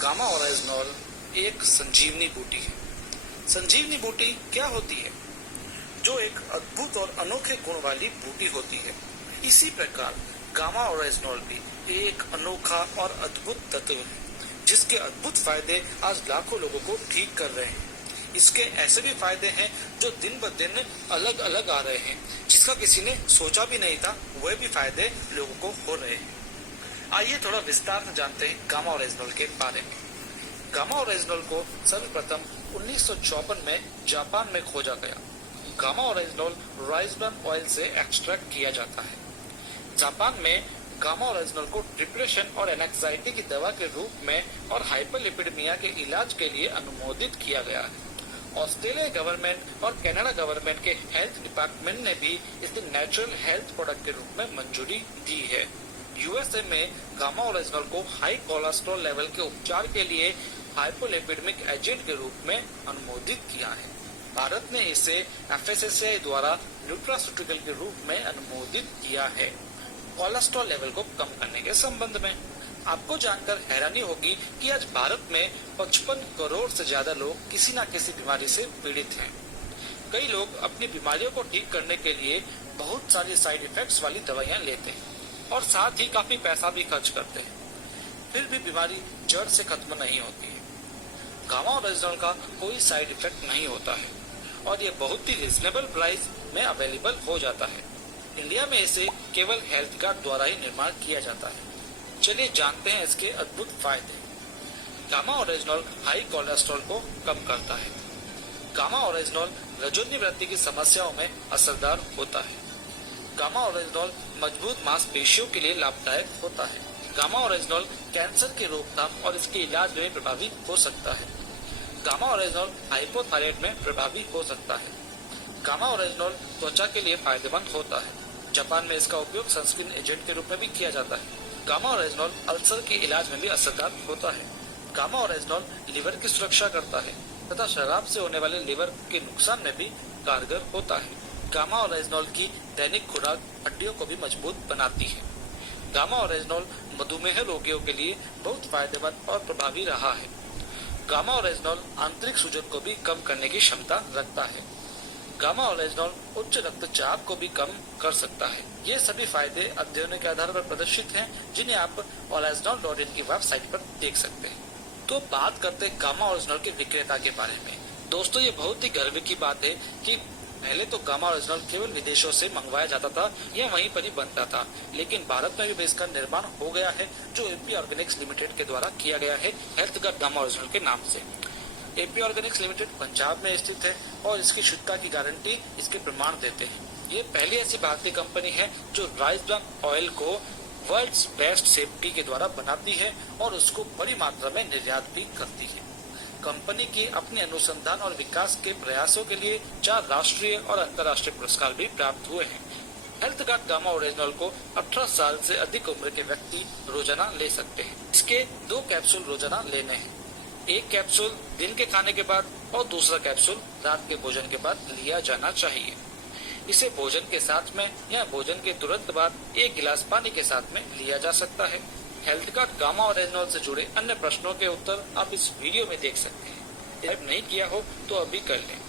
Gamma oryzanol एक संजीवनी बूटी है। संजीवनी बूटी क्या होती है? जो एक अद्भुत और अनोखे गुण वाली बूटी होती है। इसी प्रकार गामा ओराइजनॉल भी एक अनोखा और अद्भुत तत्व है, जिसके अद्भुत फायदे आज लाखों लोगों को ठीक कर रहे हैं। इसके ऐसे भी फायदे हैं जो दिन ब दिन अलग अलग आ रहे हैं, जिसका किसी ने सोचा भी नहीं था, वह भी फायदे लोगों को हो रहे हैं। आइए थोड़ा विस्तार से जानते हैं गामा ओराइजनॉल के बारे में। गामा ओराइजनॉल को सर्वप्रथम 1954 में जापान में खोजा गया। गामा ओराइजनॉल राइसब्रान ऑयल से एक्सट्रैक्ट किया जाता है। जापान में गामा ओराइजनॉल को डिप्रेशन और एंजाइटी की दवा के रूप में और हाइपरलिपिडेमिया के इलाज के लिए अनुमोदित किया गया है। ऑस्ट्रेलिया गवर्नमेंट और कनाडा गवर्नमेंट के हेल्थ डिपार्टमेंट ने भी इसे नेचुरल हेल्थ प्रोडक्ट के रूप में मंजूरी दी है। यूएसए में गामा ओराइजनॉल को हाई कोलेस्ट्रॉल लेवल के उपचार के लिए हाइपोलिपिडेमिक एजेंट के रूप में अनुमोदित किया है। भारत ने इसे एफएसएसआई द्वारा न्यूट्रास्यूटिकल के रूप में अनुमोदित किया है। कोलेस्ट्रॉल लेवल को कम करने के संबंध में आपको जानकर हैरानी होगी कि आज भारत में 55 करोड़ से ज्यादा लोग किसी न किसी बीमारी से पीड़ित हैं। कई लोग अपनी बीमारियों को ठीक करने के लिए बहुत सारी साइड इफेक्ट्स वाली दवाइयां लेते हैं और साथ ही काफी पैसा भी खर्च करते हैं, फिर भी बीमारी जड़ से खत्म नहीं होती है। गामा ओराइजनॉल का कोई साइड इफेक्ट नहीं होता है और ये बहुत ही रिजनेबल प्राइस में अवेलेबल हो जाता है। इंडिया में इसे केवल हेल्थ कार्ड द्वारा ही निर्माण किया जाता है। चलिए जानते हैं इसके अद्भुत फायदे। गामा ओराइजनॉल हाई कोलेस्ट्रॉल को कम करता है। गामा ओराइजनॉल रजोनिवृत्ति वृद्धि की समस्याओं में असरदार होता है। गामा ओराइजनॉल मजबूत मांसपेशियों के लिए लाभदायक होता है। गामा ओराइजनॉल कैंसर की रोकथाम और इसके इलाज में प्रभावी हो सकता है। गामा ओराइजनॉल हाइपोथायराइड में प्रभावी हो सकता है। गामा ओराइजनॉल त्वचा के लिए फायदेमंद होता है। जापान में इसका उपयोग सनस्क्रीन एजेंट के रूप में भी किया जाता है। गामा ओराइजनॉल अल्सर के इलाज में भी असरदार होता है। गामा ओराइजनॉल लिवर की सुरक्षा करता है तथा शराब से होने वाले लिवर के नुकसान में भी कारगर होता है। गामा ओराइजनॉल की दैनिक खुराक हड्डियों को भी मजबूत बनाती है। गामा ओराइजनॉल मधुमेह रोगियों के लिए बहुत फायदेमंद और प्रभावी रहा है। गामा ओराइजनॉल आंतरिक सूजन को भी कम करने की क्षमता रखता है। गामा ओराइजनॉल उच्च रक्तचाप को भी कम कर सकता है। ये सभी फायदे अध्ययनों के आधार पर प्रदर्शित हैं, जिन्हें आप orisnol.in की वेबसाइट पर देख सकते हैं। तो बात करते हैं गामा ओराइजनॉल के विक्रेता के बारे में। दोस्तों, ये बहुत ही गर्व की बात है कि पहले तो गामा ओराइजनॉल केवल विदेशों से मंगवाया जाता था या वहीं पर ही बनता था, लेकिन भारत में भी इसका निर्माण हो गया है, जो एपी ऑर्गेनिक्स लिमिटेड के द्वारा किया गया है हेल्थ गार्ड गामा ओराइजनॉल के नाम से। एपी ऑर्गेनिक्स लिमिटेड पंजाब में स्थित है और इसकी शुद्धता की गारंटी इसके प्रमाण देते हैं। ये पहली ऐसी भारतीय कंपनी है जो राइसब्रान ऑयल को वर्ल्ड्स बेस्ट सेफ्टी के द्वारा बनाती है और उसको बड़ी मात्रा में निर्यात भी करती है। कंपनी की अपने अनुसंधान और विकास के प्रयासों के लिए 4 राष्ट्रीय और अंतर्राष्ट्रीय पुरस्कार भी प्राप्त हुए हैं। हेल्थ गार्ड गामा ओराइजनॉल को 18 साल से अधिक उम्र के व्यक्ति रोजाना ले सकते हैं। इसके 2 कैप्सूल रोजाना लेने हैं। एक कैप्सूल दिन के खाने के बाद और दूसरा कैप्सूल रात के भोजन के बाद लिया जाना चाहिए। इसे भोजन के साथ में या भोजन के तुरंत बाद 1 गिलास पानी के साथ में लिया जा सकता है। हेल्थ कार्ड गामा ओराइजनॉल से जुड़े अन्य प्रश्नों के उत्तर आप इस वीडियो में देख सकते हैं। सब्सक्राइब नहीं किया हो तो अभी कर लें।